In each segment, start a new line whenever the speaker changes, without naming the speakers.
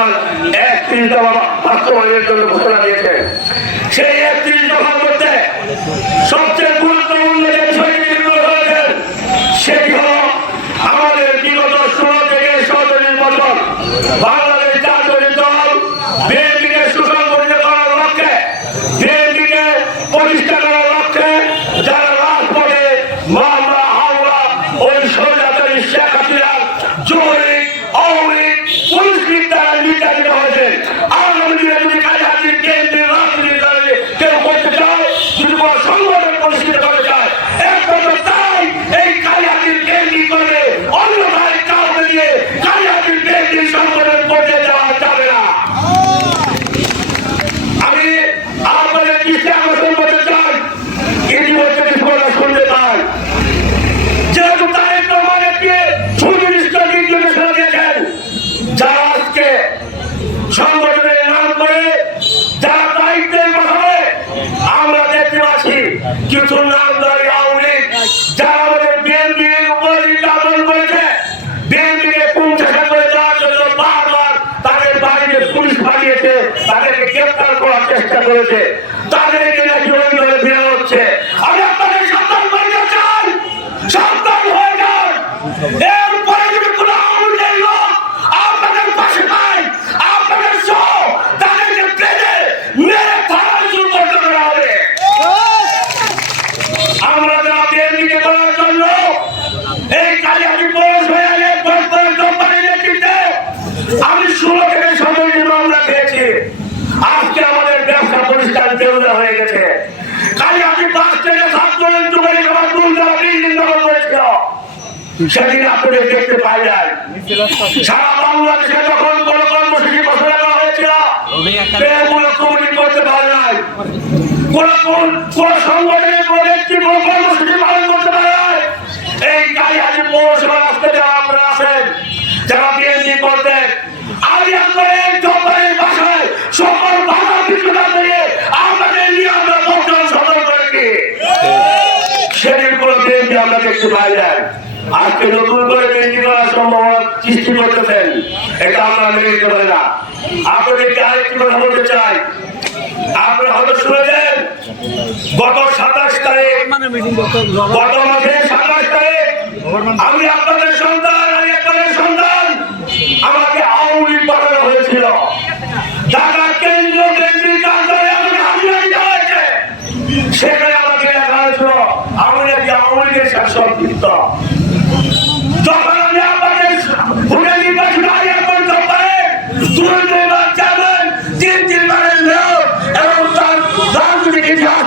যখন এক তিন দফা বাস্তবায়নের জন্য ঘোষণা দিয়েছে। সেই এক তিন দফার মধ্যে সবচেয়ে কিছু নাম ধরে আওয়ামী যারা আমাদের বিএনপির উপর নির্যাতন করেছে বিএনপিকে পুঞ্চাশা করে দেওয়ার জন্য বারবার তাদের বাড়িতে পুলিশ পাঠিয়েছে তাদেরকে গ্রেফতার করার চেষ্টা করেছে। তাদেরকে নাকি সেদিন আপনাদের দেখতে পাই নাই সারা বাংলাদেশে যখন কোন কর্মসূচি ঘোষণা করা হয়েছিল করতে পারে নাই। কোন কোন কোন সংগঠনের কোন ব্যক্তি কোন কর্মসূচি পালন করতে পারে নাই। এই কালিহাজি পৌরসভা আসতে যারা আপনারা আছেন যারা বিএনপি করতেন আমি আপনাদের জব্বারের ভাষায় সকল ভাষা বিদ্যুৎ দিয়ে আপনাদের নিয়ে আমরা বর্তমান সদর করেছি। সেদিন কোন বিএনপি আমরা দেখতে পাই নাই আজকে নতুন করে করার সম্ভাবনা সৃষ্টি করতেছেন। এটা আমরা মেনে নিতে পারি না। আপনাদেরকে আরেকটি কথা বলতে চাই। শুনেছেন, গত সাতাশ গত আমি আপনাদের হয়েছিল। কেন্দ্র সেখানে আমাকে দেখা হয়েছিল আমি নাকি আওয়ামী লীগের সাথে সম্পৃক্ত যখন আমি আপনাদের ভোটে নির্বাচন আগে এখন চম্পারে দুই দুইবার যাবেন তিন তিনবারের মেয়র এবং তার রাজনৈতিক ইতিহাস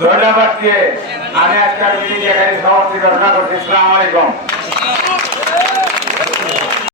ধন্যবাদ দিয়ে আমি একটা মিটিং এখানে সমাপ্তি ঘোষণা করছি। ইসলাম আলাইকুম।